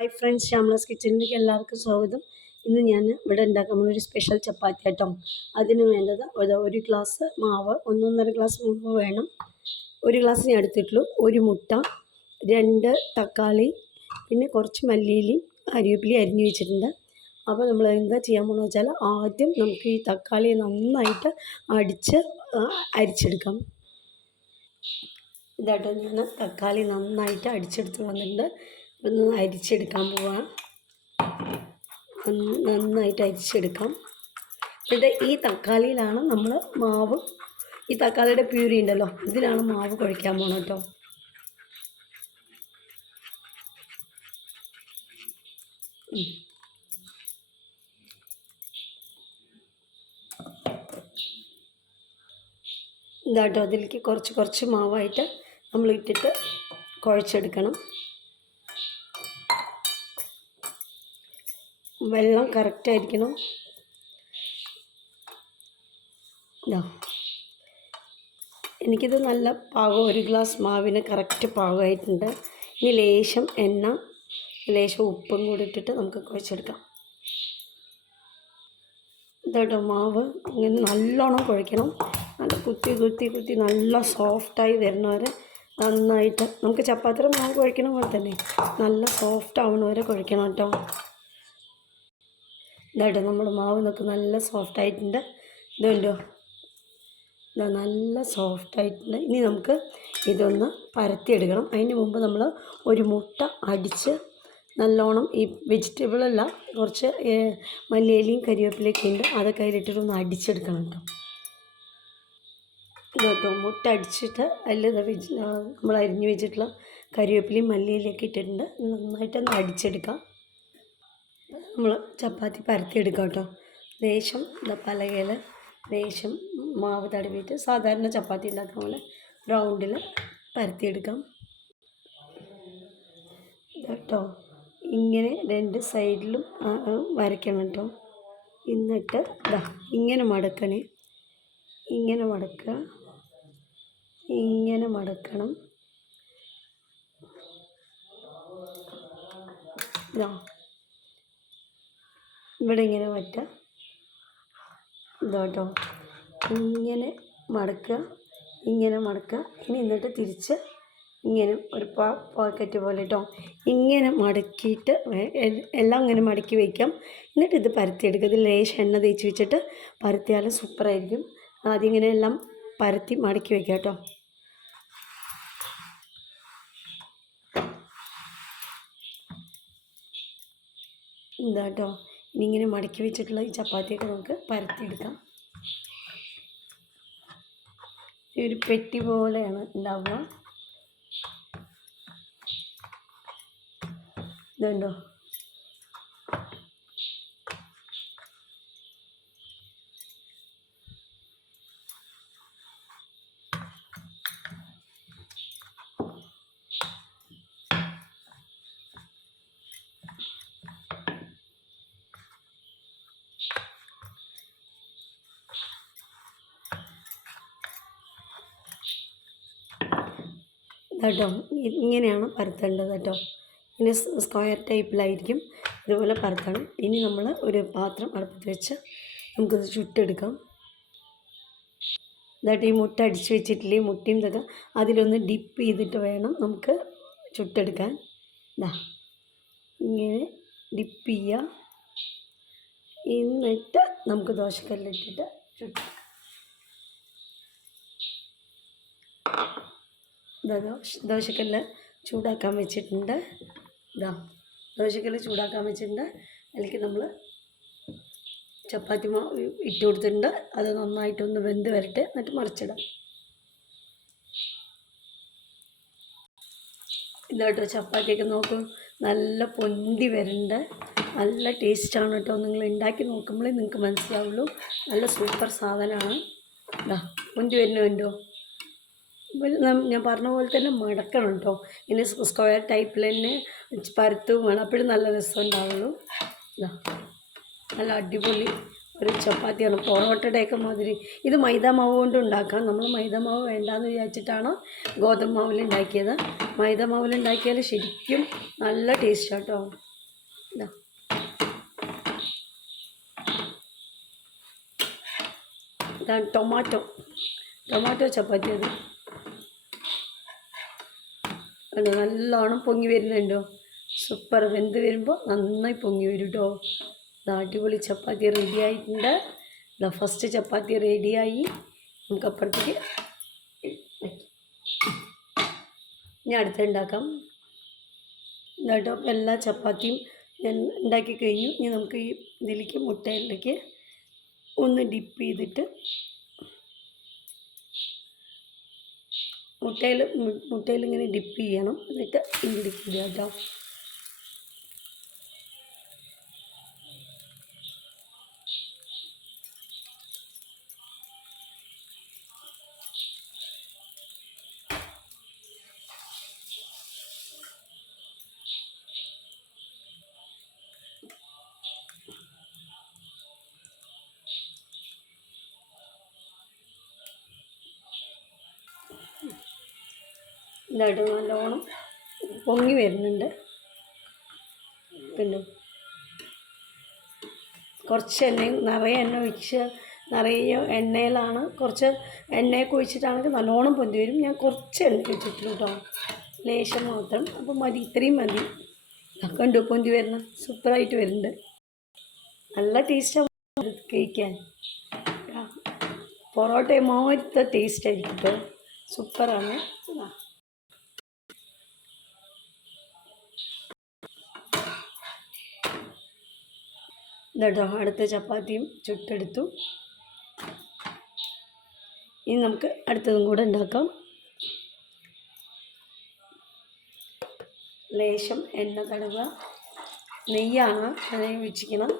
Hi friends, ശ്യാമളാസ് കിച്ചണിലേക്ക് എല്ലാവർക്കും സ്വാഗതം. ഇന്ന് ഞാൻ ഇവിടെ ഉണ്ടാക്കാൻ പോകുന്ന ഒരു സ്പെഷ്യൽ ചപ്പാത്തി കേട്ടോ. അതിന് വേണ്ടത് ഒരു ഗ്ലാസ് മാവ്, 1.5 ഗ്ലാസ് മാവ് വേണം. ഒരു ഗ്ലാസ് ഞാൻ എടുത്തിട്ടുള്ളൂ. ഒരു മുട്ട, 2 തക്കാളി, പിന്നെ കുറച്ച് മല്ലിയിലയും കരിവേപ്പിലയും അരിഞ്ഞു വെച്ചിട്ടുണ്ട്. അപ്പോൾ നമ്മൾ എന്താ ചെയ്യാൻ പോകുന്നത് വെച്ചാൽ, ആദ്യം നമുക്ക് ഈ തക്കാളി നന്നായിട്ട് അരിച്ചെടുക്കാം. ഇതാട്ടോ, ഞാൻ തക്കാളി നന്നായിട്ട് അടിച്ചെടുത്ത് വന്നിട്ടുണ്ട്. ഒന്ന് അരിച്ചെടുക്കാൻ പോവാം. നന്നായിട്ട് അരിച്ചെടുക്കാം. എന്നിട്ട് ഈ തക്കാളിയിലാണ് നമ്മൾ മാവ്, ഈ തക്കാളിയുടെ പ്യൂരി ഉണ്ടല്ലോ, ഇതിലാണ് മാവ് കുഴയ്ക്കാൻ പോകണം കേട്ടോ. ഇതാട്ടോ, അതിലേക്ക് കുറച്ച് മാവായിട്ട് നമ്മൾ ഇട്ടിട്ട് കുഴച്ചെടുക്കണം. വെള്ളം കറക്റ്റായിരിക്കണം. എനിക്കിത് നല്ല പാകം, 1 ഗ്ലാസ് മാവിന് കറക്റ്റ് പാകമായിട്ടുണ്ട്. ഇനി ലേശം എണ്ണ, ലേശം ഉപ്പും കൂടി ഇട്ടിട്ട് നമുക്ക് കുഴച്ചെടുക്കാം. ഇതാട്ടോ, മാവ് ഇങ്ങനെ നല്ലോണം കുഴയ്ക്കണം. നല്ല കുത്തി നല്ല സോഫ്റ്റായി വരുന്നവരെ നന്നായിട്ട്, നമുക്ക് ചപ്പാത്തിയുടെ മാവ് കുഴയ്ക്കണ പോലെ തന്നെ നല്ല സോഫ്റ്റ് ആവണ വരെ കുഴയ്ക്കണം കേട്ടോ. ഇതായിട്ട് നമ്മുടെ മാവ് നോക്ക് നല്ല സോഫ്റ്റായിട്ടുണ്ട്. ഇതുണ്ടോ, ഇതാ നല്ല സോഫ്റ്റായിട്ടുണ്ട്. ഇനി നമുക്ക് ഇതൊന്ന് പരത്തിയെടുക്കണം. അതിന് മുമ്പ് നമ്മൾ ഒരു മുട്ട അടിച്ച് നല്ലോണം, ഈ വെജിറ്റബിളല്ല, കുറച്ച് മല്ലിയിലയും കരിവേപ്പിലയൊക്കെ ഉണ്ട്, അതൊക്കെ അതിലിട്ടിട്ടൊന്ന് അടിച്ചെടുക്കണം കേട്ടോ. ഇതോട്ടോ, മുട്ട അടിച്ചിട്ട് അതിൽ നമ്മൾ അരിഞ്ഞു വെച്ചിട്ടുള്ള കരിവേപ്പിലയും മല്ലിയിലയൊക്കെ ഇട്ടിട്ടുണ്ട്. നന്നായിട്ടൊന്ന് അടിച്ചെടുക്കാം. നമ്മൾ ചപ്പാത്തി പരത്തിയെടുക്കാം കേട്ടോ. ലേശം പലകയിൽ ലേശം മാവ് തടവിയിട്ട് സാധാരണ ചപ്പാത്തി ഉണ്ടാക്കുന്ന പോലെ റൗണ്ടിൽ പരത്തിയെടുക്കാം കേട്ടോ. ഇങ്ങനെ 2 സൈഡിലും വരയ്ക്കണം കേട്ടോ. എന്നിട്ട് ഇങ്ങനെ മടക്കണേ, ഇങ്ങനെ മടക്കുക, ഇങ്ങനെ മടക്കണം. ഇവിടെ ഇങ്ങനെ വറ്റുക. ഇതോട്ടോ, ഇങ്ങനെ മടക്കുക, ഇങ്ങനെ മടക്കുക. ഇനി എന്നിട്ട് തിരിച്ച് ഇങ്ങനെ ഒരു പോക്കറ്റ് പോലെ കേട്ടോ, ഇങ്ങനെ മടക്കിയിട്ട് എല്ലാം ഇങ്ങനെ മടക്കി വയ്ക്കാം. എന്നിട്ട് ഇത് പരത്തിയെടുക്കുക. ഇത് ലേശം എണ്ണ തേച്ച് വെച്ചിട്ട് പരത്തിയാലും സൂപ്പറായിരിക്കും. ആദ്യം ഇങ്ങനെ എല്ലാം പരത്തി മടക്കി വയ്ക്കാം കേട്ടോ. ഇതാട്ടോ, ഇനി ഇങ്ങനെ മടക്കി വെച്ചിട്ടുള്ള ഈ ചപ്പാത്തിയൊക്കെ നമുക്ക് പരത്തിയെടുക്കാം. ഒരു പെട്ടി പോലെയാണ് ഉണ്ടാവുക. ഇതുണ്ടോ, കേട്ടോ, ഇങ്ങനെയാണ് പരത്തേണ്ടത് കേട്ടോ. ഇങ്ങനെ സ്ക്വയർ ടൈപ്പിലായിരിക്കും, ഇതുപോലെ പരത്തണം. ഇനി നമ്മൾ ഒരു പാത്രം അടുപ്പത്ത് വെച്ച് നമുക്കിത് ചുട്ടെടുക്കാം. ഇതായിട്ട് ഈ മുട്ട അടിച്ച് വെച്ചിട്ടില്ലേ, മുട്ടയും ഇതൊക്കെ അതിലൊന്ന് ഡിപ്പ് ചെയ്തിട്ട് വേണം നമുക്ക് ചുട്ടെടുക്കാൻ. ഇങ്ങനെ ഡിപ്പ് ചെയ്യുക. എന്നിട്ട് നമുക്ക് ദോശക്കല്ലിട്ടിട്ട് ചുട്ടെടുക്കാം. ദോശക്കല്ല് ചൂടാക്കാൻ വെച്ചിട്ടുണ്ട്. ദോശക്കല്ല് ചൂടാക്കാൻ വെച്ചിട്ടുണ്ട്. അതിലേക്ക് നമ്മൾ ചപ്പാത്തി മാവ് ഇട്ട് കൊടുത്തിട്ടുണ്ട്. അത് നന്നായിട്ടൊന്ന് വെന്ത് വരട്ടെ, എന്നിട്ട് മറിച്ചിടാം. ഇതാട്ടോ, ചപ്പാത്തിയൊക്കെ നോക്കൂ, നല്ല പൊന്തി വരണ്ട, നല്ല ടേസ്റ്റാണ് കേട്ടോ. നിങ്ങൾ ഉണ്ടാക്കി നോക്കുമ്പോഴേ നിങ്ങൾക്ക് മനസ്സിലാവുള്ളൂ. നല്ല സൂപ്പർ സാധനമാണ്. പൊന്തി വരുന്നുണ്ടോ? ഞാൻ പറഞ്ഞ പോലെ തന്നെ മടക്കണം കേട്ടോ. ഇനി സ്ക്വയർ ടൈപ്പിൽ തന്നെ പരത്തും വേണം, അപ്പോഴും നല്ല രസം ഉണ്ടാവുള്ളൂ. നല്ല അടിപൊളി ഒരു ചപ്പാത്തിയാണ്, പൊറോട്ടയുടെയൊക്കെ മാതിരി. ഇത് മൈദാമാവ് കൊണ്ട് ഉണ്ടാക്കാം. നമ്മൾ മൈദാമാവ് വേണ്ടാന്ന് വിചാരിച്ചിട്ടാണ് ഗോതമ്പ് മാവിൽ ഉണ്ടാക്കിയത്. മൈദാമാവിൽ ഉണ്ടാക്കിയാൽ ശരിക്കും നല്ല ടേസ്റ്റ് കേട്ടോ. ഇതാ ഇതാണ് ടൊമാറ്റോ ചപ്പാത്തി. അത് നല്ലോണം പൊങ്ങി വരുന്നുണ്ടോ? സൂപ്പർ. വെന്ത് വരുമ്പോൾ നന്നായി പൊങ്ങി വരും കേട്ടോ. അടിപൊളി ചപ്പാത്തി റെഡി ആയിട്ടുണ്ട്. ഫസ്റ്റ് ചപ്പാത്തി റെഡിയായി. നമുക്ക് അപ്പുറത്തേക്ക് ഇനി അടുത്തുണ്ടാക്കാം കേട്ടോ. എല്ലാ ചപ്പാത്തിയും ഞാൻ ഉണ്ടാക്കി കഴിഞ്ഞു. ഇനി നമുക്ക് ഈ ഇതിലേക്ക് മുട്ടയിലേക്ക് ഒന്ന് ഡിപ്പ് ചെയ്തിട്ട് മുട്ടയിൽ ഇങ്ങനെ ഡിപ്പ് ചെയ്യണം. എന്നിട്ട് ഇതിലേക്ക് ഇടുക കേട്ടോ. ഇതായിട്ട് നല്ലോണം പൊങ്ങി വരുന്നുണ്ട്. പിന്നെ കുറച്ച് നിറയെ എണ്ണ ഒഴിച്ച് എണ്ണയിലാണ് കുറച്ച് എണ്ണയൊക്കെ ഒഴിച്ചിട്ടാണെങ്കിൽ നല്ലോണം പൊന്തി വരും. ഞാൻ കുറച്ച് എണ്ണ ഒഴിച്ചിട്ടുള്ളൂ കേട്ടോ, ലേശം മാത്രം. അപ്പോൾ മതി, ഇത്രയും മതി. കണ്ടു പൊന്തി വരുന്ന സൂപ്പറായിട്ട് വരുന്നുണ്ട്. നല്ല ടേസ്റ്റാണ് കഴിക്കാൻ. പൊറോട്ട മാതിരത്തെ ടേസ്റ്റ് ആയിരിക്കും കേട്ടോ, സൂപ്പറാണ്. ഇതാട്ടോ അടുത്ത ചപ്പാത്തിയും ചുട്ടെടുത്തു. ഇനി നമുക്ക് അടുത്തതും കൂടെ ഉണ്ടാക്കാം. ലേശം എണ്ണ തടവുക. നെയ്യാണ് ഞാൻ ഒഴിച്ചിരിക്കണം.